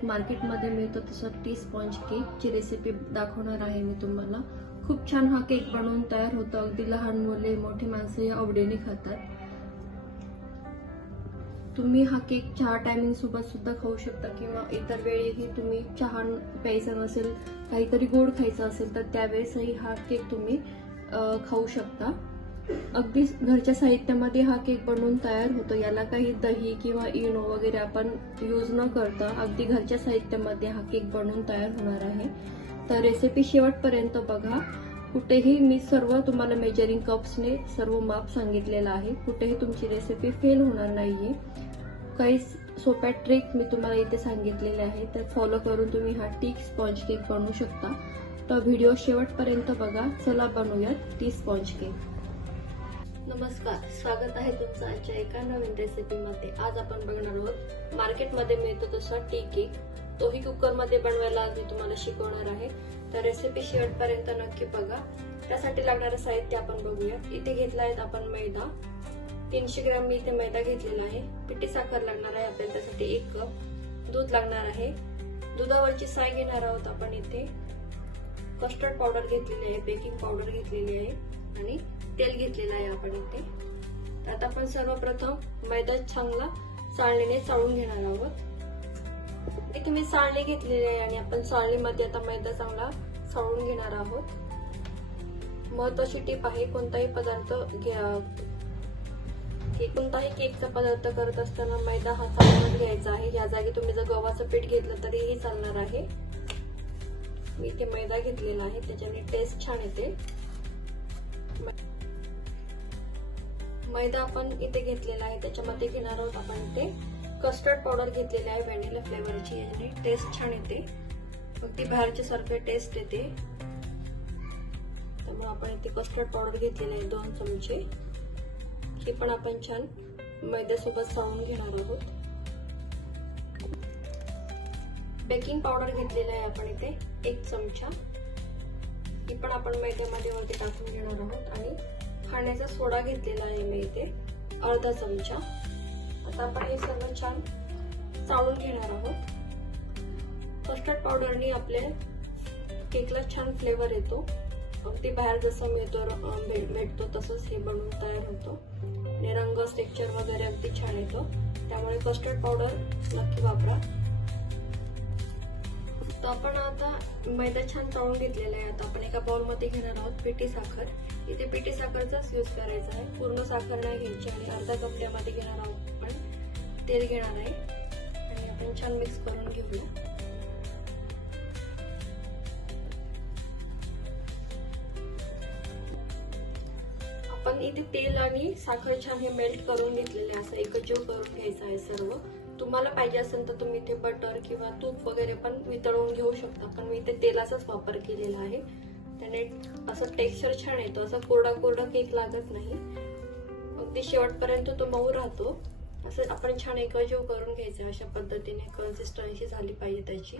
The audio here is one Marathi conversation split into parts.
केक मार्केटमध्ये मिळतो तसं टी स्पॉन्ज केकची रेसिपी दाखवणार आहे मी तुम्हाला। खूप छान हा केक बनवून तयार होतो। अगदी लहान मुले मोठी माणसे आवडीने खातात। तुम्ही हा केक चहा टायमिंग सोबत सुद्धा खाऊ शकता किंवा इतर वेळीही तुम्ही चहा प्यायचा नसेल, काहीतरी गोड खायचं असेल तर त्यावेळेसही हा केक तुम्ही खाऊ शकता। अगदी घरच्या साहित्यामध्ये हा केक बनवून तयार होतो। याला काही दही किंवा इनो वगैरे आपण यूज न करता अगदी घरच्या साहित्यामध्ये हा केक बनवून तयार होणार आहे। तर रेसिपी शेवटपर्यंत बघा। कुठेही मी सर्व तुम्हाला मेजरिंग कप्सने सर्व माप सांगितलेलं आहे। कुठेही तुमची रेसिपी फेल होणार नाहीये। काही सोप्या ट्रिक मी तुम्हाला इथे सांगितलेल्या आहेत, तर फॉलो करून तुम्ही हा टी स्पॉन्ज केक बनवू शकता। तर व्हिडिओ शेवटपर्यंत बघा। चला बनवूयात टी स्पॉन्ज केक। नमस्कार, स्वागत आहे तुमचं आजच्या एका नवीन रेसिपीमध्ये। आज आपण बघणार आहोत मार्केटमध्ये मिळतो तसा टी केक, तोही कुकरमध्ये बनवायला आज मी तुम्हाला शिकवणार आहे। तर रेसिपी शेवटपर्यंत नक्की बघा। त्यासाठी लागणारे साहित्य आपण बघूया। इथे घेतला आहे आपण मैदा, 300 ग्रॅम मी इथे मैदा घेतलेला आहे। पिठी साखर लागणार आहे आपल्याला, त्यासाठी 1 कप दूध लागणार आहे। दुधावरची साय घेणार आहोत आपण इथे। कस्टर्ड पावडर घेतलेली आहे, बेकिंग पावडर घेतलेली आहे आणि तेल घेतलेलं आहे आपण इथे। तर आता आपण सर्वप्रथम मैदा चांगला चाळणीने चाळून घेणार आहोत। इथे मी चाळणी घेतलेली आहे आणि आपण चाळणीमध्ये आता मैदा चांगला चाळून घेणार आहोत। महत्त्वाची टीप आहे, कोणताही केकचा पदार्थ करत असताना मैदा हा चाळूनच घ्यायचा आहे। या जागी तुम्ही जर गव्हाचं पीठ घेतलं तरीही चालणार आहे। मी इथे मैदा घेतलेला आहे, त्याच्याने टेस्ट छान येते। मैदा आपण इथे घेतलेला आहे, त्याच्यामध्ये घेणार आहोत आपण इथे कस्टर्ड पावडर घेतलेली आहे व्हॅनिला फ्लेवरची। याने टेस्ट छान येते, अगदी बाहेरच्या सारखे टेस्ट येते। त्यामुळे आपण इथे कस्टर्ड पावडर घेतलेली आहे 2 चमचे। हे पण आपण छान मैद्यासोबत चाळून घेणार आहोत। बेकिंग पावडर घेतलेला आहे आपण इथे 1 चमचा। ही पण आपण मैद्यामध्ये वरती टाकून घेणार आहोत आणि खाण्याचा सोडा घेतलेला आहे मी इथे अर्धा चमचा। आता आपण हे सर्व छान चाळून घेणार आहोत। कस्टर्ड पावडरने आपल्या केकला छान फ्लेवर येतो, अगदी बाहेर जसं भेटतो तसंच हे बनवून तयार होतो आणि रंग टेक्स्चर वगैरे अगदी छान येतो। त्यामुळे कस्टर्ड पावडर नक्की वापरा। तर आपण आता मैदा छान चाळून घेतलेला आहे। आता आपण एका बाउल मध्ये घेणार आहोत पिठी साखर। इथे पिठी साखरचाच यूज करायचा आहे, पूर्ण साखर नाही घ्यायची। आणि अर्धा कप त्यामध्ये घेणार आहोत आपण तेल घेणार आहे आणि आपण छान मिक्स करून घेऊया। आपण इथे तेल आणि साखर छान हे मेल्ट करून घेतलेले, असं एकजीव करून घ्यायचं आहे सर्व। तुम्हाला पाहिजे असेल तर तुम्ही इथे बटर किंवा तूप वगैरे पण वितळून घेऊ शकता, पण मी इथे तेलाचाच वापर केलेला आहे। त्याने असं टेक्स्चर छान येतो, असं कोरडा केक लागत नाही। अगदी शेवटपर्यंत तो मऊ राहतो। असं आपण छान एकजीव करून घ्यायचं। अशा पद्धतीने कन्सिस्टन्सी झाली पाहिजे त्याची।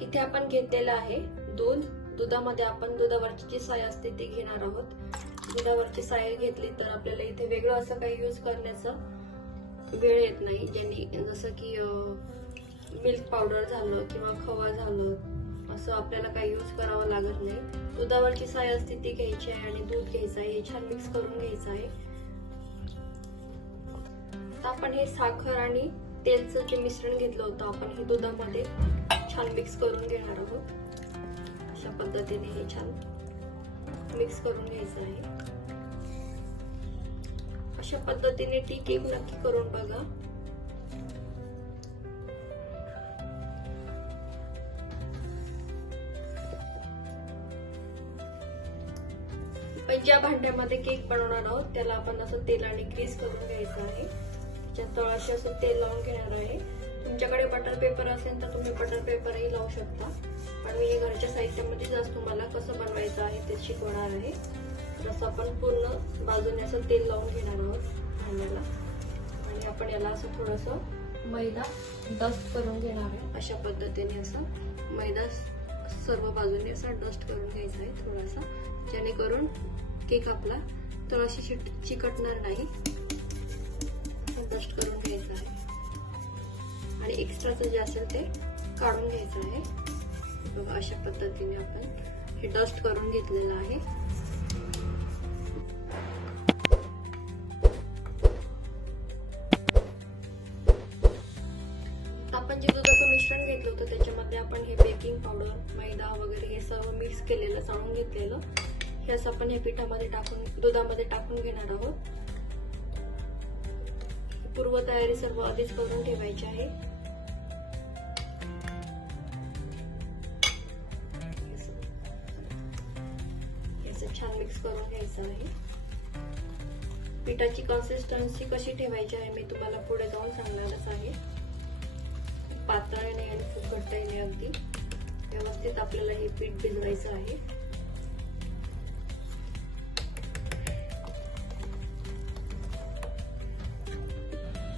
इथे आपण घेतलेलं आहे दूध। दुधामध्ये आपण दुधावरची जी साय असते ती घेणार आहोत। दुधावरची साय घेतली तर आपल्याला इथे वेगळं असं काही यूज करण्याचा वेळ येत नाही, ज्यांनी जसं की मिल्क पावडर झालं किंवा खवा झालं, असं आपल्याला काही यूज करावं लागत नाही। दुधावरची साय असते ती घ्यायची आहे आणि दूध घ्यायचं आहे, हे छान मिक्स करून घ्यायचं आहे। आता आपण हे साखर आणि तेलचं जे मिश्रण घेतलं होतं आपण हे दुधामध्ये छान मिक्स करून घेणार आहोत। अशा पद्धतीने हे छान मिक्स करून घ्यायचं आहे। अशा पद्धतीने टी केक नक्की करून बघा। पण ज्या भांड्यामध्ये केक बनवणार आहोत त्याला आपण असं तेलाने ग्रीस करून घ्यायचं आहे। त्याच्या तळाशी असं तेल लावून घेणार आहे। तुमच्याकडे बटर पेपर असेल तर तुम्ही बटर पेपरही लावू शकता, पण मी घरच्या साहित्यामध्ये आज तुम्हाला कसं बनवायचं आहे ते शिकवणार आहे। जसं आपण पूर्ण बाजूने असं तेल लावून घेणार आहोत भांड्याला आणि आपण याला असं थोडंसं मैदा डस्ट करून घेणार आहे। अशा पद्धतीने असं मैदा सर्व बाजूने असा डस्ट करून घ्यायचा आहे थोडासा, जेणेकरून केक आपला तळाशी चिकटणार नाही। डस्ट करून घ्यायचा आहे। आणि एक्स्ट्राचं जे असेल ते काढून घ्यायचं आहे. बघा अशा पद्धतीने आपण हे डस्ट करून घेतलेलं आहे. आपण जे दुधाचं मिश्रण घेतलं होतं त्याच्यामध्ये आपण हे बेकिंग पावडर, मैदा वगैरे हे सर्व मिक्स केलेलं, चाळून घेतलेलं हे असं आपण या पिठामध्ये टाकून, दुधामध्ये टाकून घेणार आहोत. पूर्व तयारी सर्व आधीच करून ठेवायची आहे. याचं छान मिक्स करून घ्यायचं आहे. पिठाची कन्सिस्टन्सी कशी ठेवायची आहे मी तुम्हाला पुढे जाऊन सांगणारच आहे. पातळ नाही आणि खूप घट्ट नाही, अगदी व्यवस्थित आपल्याला हे पीठ भिजवायचं आहे.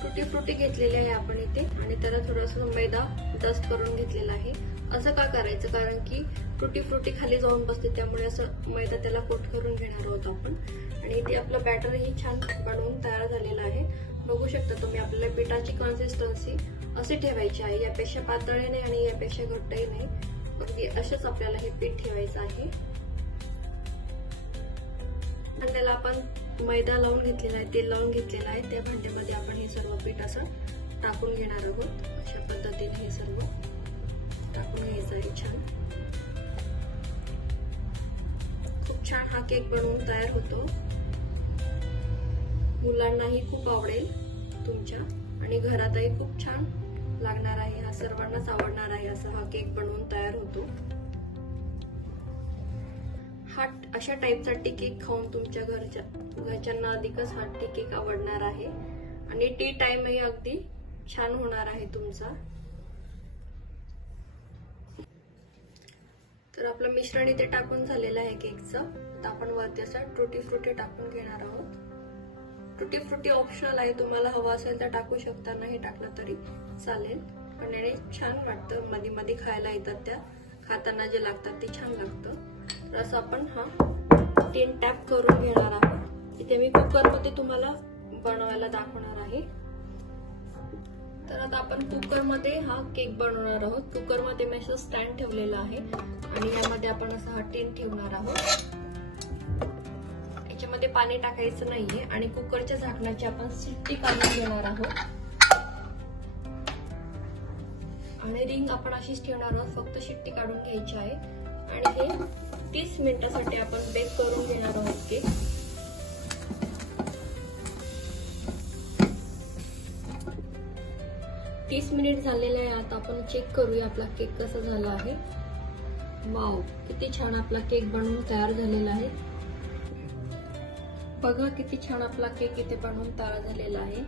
टुटी फ्रुटी घेतलेली आहे आपण इथे आणि त्याला थोडंसं मैदा डस्ट करून घेतलेला आहे. असं का करायचं, कारण की टुटी फ्रुटी खाली जाऊन बसते, त्यामुळे असं मैदा त्याला कोट करून घेणार आहोत आपण. आणि इथे आपलं बॅटर ही छान बनवून तयार झालेलं आहे. बघू शकता तुम्ही, आपल्याला पिठाची कन्सिस्टन्सी अशी ठेवायची आहे. यापेक्षा पातळही नाही आणि यापेक्षा घट्टही नाही, अगदी असेच आपल्याला हे पीठ ठेवायचं आहे. आणि त्याला आपण मैदा लावून घेतलेला आहे, तेल लावून घेतलेलं आहे. त्या भांड्यामध्ये आपण हे सर्व पीठ असं टाकून घेणार आहोत. अशा पद्धतीने हे सर्व टाकून घ्यायचं आहे छान. खूप छान हा केक बनवून तयार होतो. मुलांनाही खूप आवडेल तुमच्या आणि घरातही खूप छान लागणार आहे. हा सर्वांनाच आवडणार आहे. असा हा केक बनवून तयार होतो. हा अशा टाईपचा टी केक खाऊन तुमच्या घरच्यांना अधिकच हा टी केक आवडणार आहे आणि टी टाइमही अगदी छान होणार आहे तुमचा. तर आपलं मिश्रण इथे टाकून झालेलं आहे केकचं. तर आपण वरती असं टुटी फ्रुटी टाकून घेणार आहोत. टुटी फ्रुटी ऑप्शनल आहे, तुम्हाला हवा असेल तर टाकू शकता, नाही टाकलं तरी चालेल. पण याने छान वाटतं, मध्ये मध्ये खायला येतात, त्या खाताना जे लागतात ते छान लागतं. तर असं आपण हा टीन टॅप करून घेणार आहोत. इथे मी कुकरमध्ये तुम्हाला बनवायला दाखवणार आहे. तर आता आपण कुकरमध्ये हा केक बनवणार आहोत. कुकरमध्ये मी असं स्टँड ठेवलेलं आहे आणि यामध्ये आपण असं हा टीन ठेवणार आहोत. याच्यामध्ये पाणी टाकायचं नाहीये आणि कुकरच्या झाकणाची आपण शिट्टी काढून घेणार आहोत. आणि रिंग आपण अशीच ठेवणार आहोत, फक्त शिट्टी काढून घ्यायची आहे. आणि हे 30 मिनिटांसाठी आपण बेक करून घेणार आहोत केक. तीस मिनिट झालेले आहे. आता आपण चेक करूया आपला केक कसा झाला आहे. वाव, किती छान आपला केक बनवून तयार झालेला आहे. बघा किती छान आपला केक इथे बनवून तयार झालेला आहे.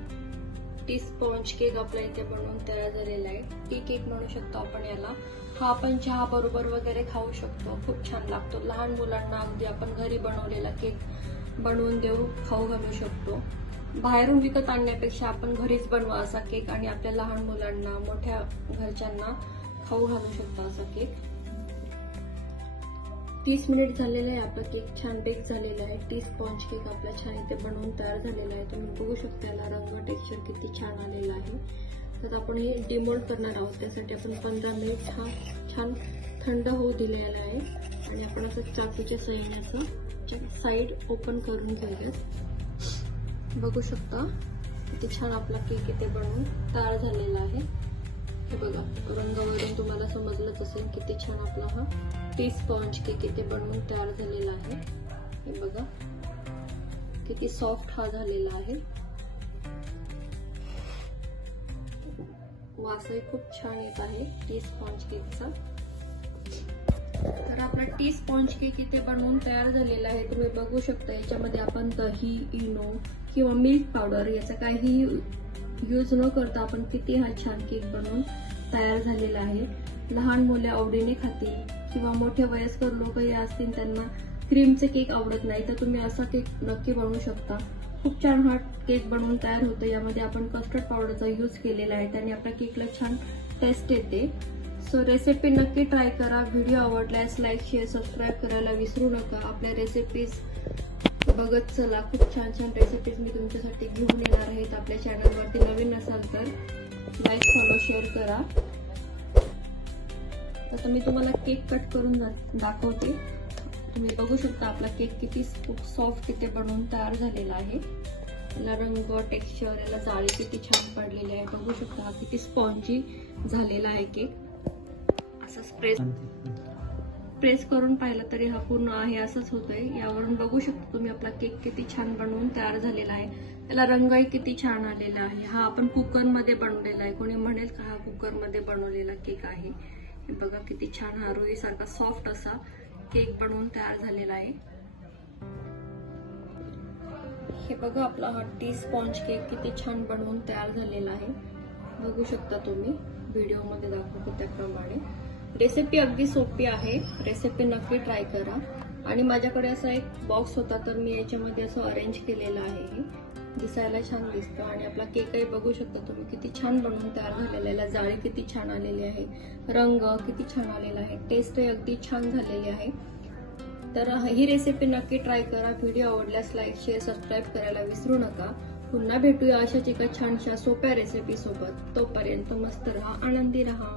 टी स्पॉन्ज केक आपल्या इथे बनवून तयार झालेला आहे. टी केक म्हणू शकतो आपण याला. हा आपण चहा बरोबर वगैरे खाऊ शकतो, खूप छान लागतो. लहान मुलांना अगदी आपण घरी बनवलेला केक बनवून देऊ, खाऊ घालू शकतो. बाहेरून विकत आणण्यापेक्षा आपण घरीच बनवा असा केक आणि आपल्या लहान मुलांना, मोठ्या घरच्यांना खाऊ घालू शकतो असा केक. 30 मिनिट झालेला आहे. आपला केक छान बेक झालेला आहे. टी स्पॉन्ज केक आपला छान इथे बनवून तयार झालेला आहे. तुम्ही बघू शकता याला रंग, टेक्स्चर किती छान आलेला आहे. तर आपण हे डिमोल्ड करणार आहोत. त्यासाठी आपण 15 मिनिट हा छान थंड होऊ दिलेला आहे आणि आपण असं चाकूच्या साहाय्याने असं साईड ओपन करून घेऊयात. बघू शकता किती छान आपला केक इथे बनवून तयार झालेला आहे. हे बघा, रंगावरून तुम्हाला समजलंच असेल किती छान आपला हा टी स्पॉन्ज केक इथे बनवून तयार झालेला आहे. हे बघा किती सॉफ्ट हा झालेला आहे. वासही खूप छान येत आहे टी स्पॉन्ज केकचा. तर आपला टी स्पॉन्ज केक इथे बनवून तयार झालेला आहे. तुम्ही बघू शकता याच्यामध्ये आपण दही, इनो किंवा मिल्क पावडर याचा काही यूज न करता आपण किती हा छान केक बनवून तयार झालेला आहे. लहान मुले आवडीने खातील किंवा मोठे वयस्कर लोकही असतील त्यांना क्रीमचे केक आवडत नाही तर तुम्ही असा केक नक्की बनवू शकता. खूप छान हा केक बनवून तयार होतो. यामध्ये आपण कस्टर्ड पावडरचा यूज केलेला आहे, त्याने आपल्या केकला छान टेस्ट येते. सो रेसिपी नक्की ट्राय करा. व्हिडिओ आवडल्यास लाईक, शेअर, सबस्क्राईब करायला विसरू नका. आपल्या रेसिपीज बघत चला, खूप छान छान रेसिपीज मी तुमच्यासाठी घेऊन येणार आहेत. आपल्या चॅनलवरती नवीन असाल तर लाईक, फॉलो, शेअर करा. आता मी तुम्हाला केक कट करून दाखवते. तुम्ही बघू शकता आपला केक किती सॉफ्ट इथे बनवून तयार झालेला आहे. याला रंग, टेक्स्चर, याला जाळी किती छान पडलेली आहे. बघू शकता हा किती स्पॉन्जी झालेला आहे केक. असं प्रेस करून पाहिलं तरी हा पूर्ण आहे असंच होतंय. यावरून बघू शकता तुम्ही आपला केक किती छान बनवून तयार झालेला आहे. त्याला रंगही किती छान आलेला आहे. हा आपण कुकरमध्ये बनवलेला आहे. कोणी म्हणेल का हा कुकरमध्ये बनवलेला केक आहे. हे बघा किती छान हा रुईसारखा सॉफ्ट असा केक बनवून तयार झालेला आहे. हे बघा आपला हा टी स्पॉन्ज केक किती छान बनवून तयार झालेला आहे. बघू शकता तुम्ही, व्हिडिओमध्ये दाखवतो त्याप्रमाणे. रेसिपी अगदी सोपी आहे. रेसिपी नक्की ट्राय करा. आणि माझ्याकडे असा एक बॉक्स होता तर मी याच्यामध्ये असं अरेंज केलेलं आहे. हे दिसायला छान दिसतं. आणि आपला केकही बघू शकता तुम्ही किती छान बनवून तयार झालेला आहे. जाळी किती छान आलेली आहे, रंग किती छान आलेला आहे, टेस्टही अगदी छान झालेली आहे. तर ही रेसिपी नक्की ट्राय करा. व्हिडिओ आवडल्यास लाईक, शेअर, सबस्क्राईब करायला विसरू नका. पुन्हा भेटूया अशाच एका छानशा सोप्या रेसिपी सोबत. तोपर्यंत मस्त राहा, आनंदी राहा.